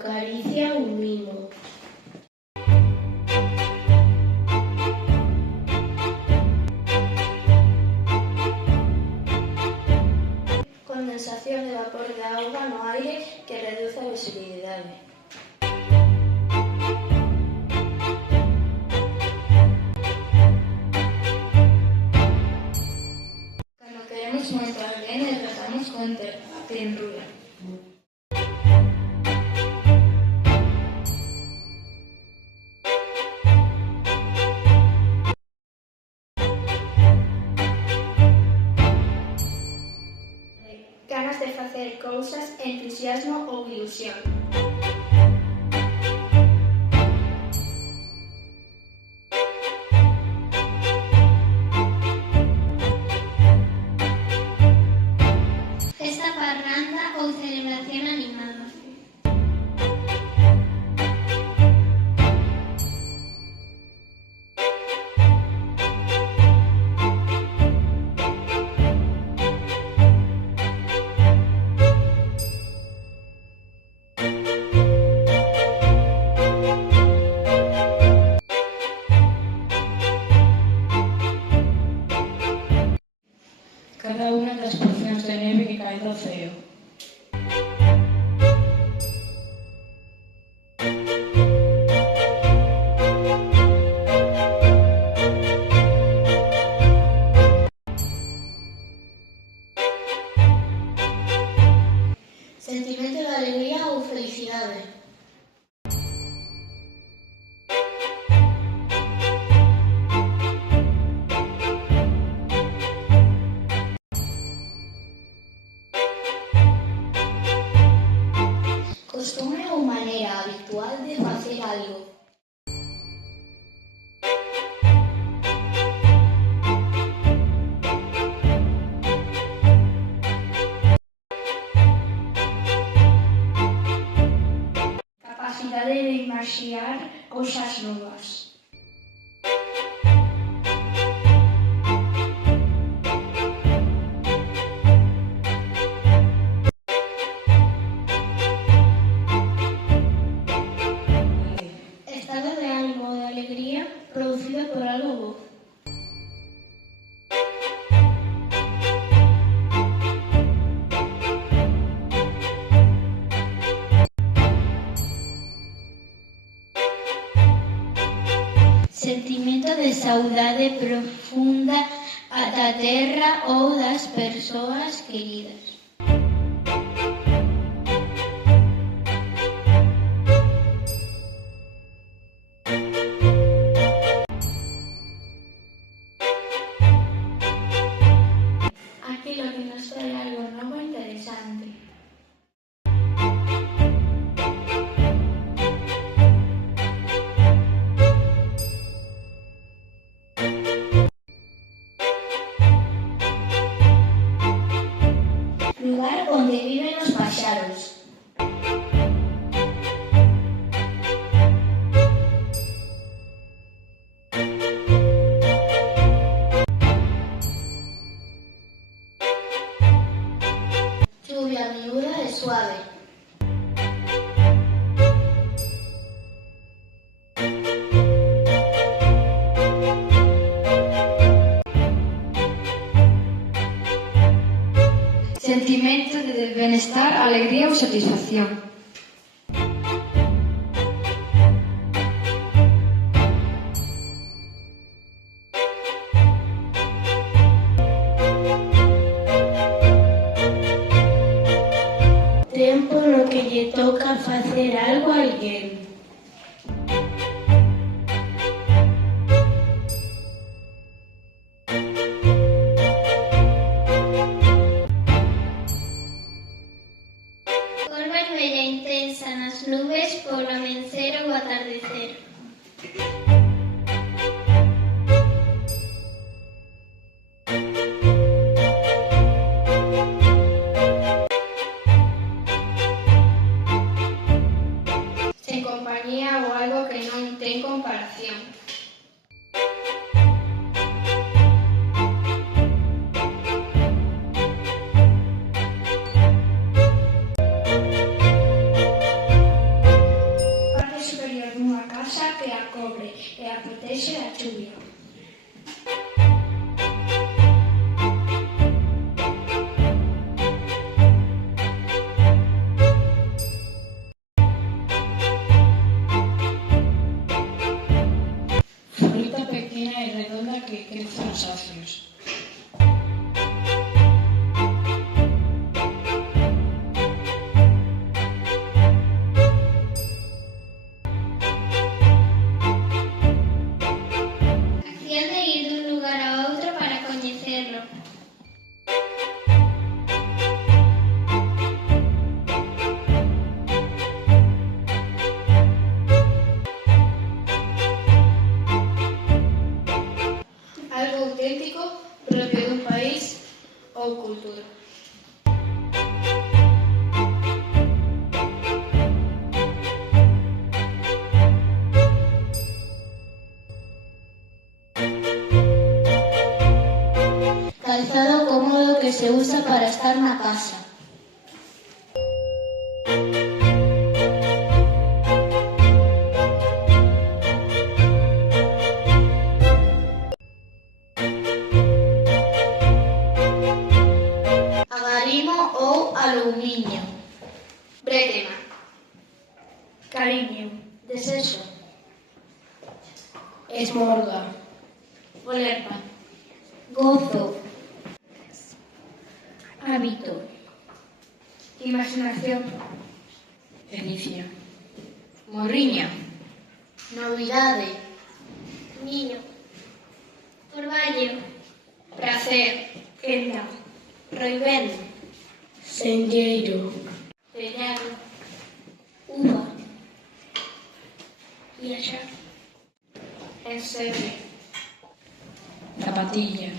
caricia, un mimo. Condensación de vapor de auga no aire que reduce a visibilidade. Cando queremos moito a alguén e tratamos con ternura. Ganas de facer cousas, entusiasmo ou ilusión. Festa, parranda ou celebración animada. Cada unha das porcións de neve que cae do ceo. Sentimento de alegría ou felicidade. Costume ou maneira habitual de facer algo. Capacidade de imaxinar cousas novas. Estado de ánimo ou de alegría producido por algo bo. Sentimento de saudade profunda da terra ou das persoas queridas. Aquilo que nos trae algo novo e interesante. Lugar onde viven os paxaros. Lluvia miúda e suave. Sentimento de benestar, alegría ou satisfacción. Tempo no que lle toca facer algo a alguén. Cor vermella intensa nas nubes polo amencer ou atardecer. Sen cansacios. Acción de ir dun lugar a outro para coñecerlo. Algo auténtico propio dun país ou cultura. Calzado cómodo que se usa para estar na casa. Agarimo ou aluminio. Brétema. Cariño. Desexo. Esmorga. Olerpa. Gozo. Hábito. Imaginación. Felicia. Morriña. Novidade. Niño. Orballo. Pracer. Quenda. Roibén. Senlleiro. Peñado. Uva. Viaxar. Ensebre. Zapatilla.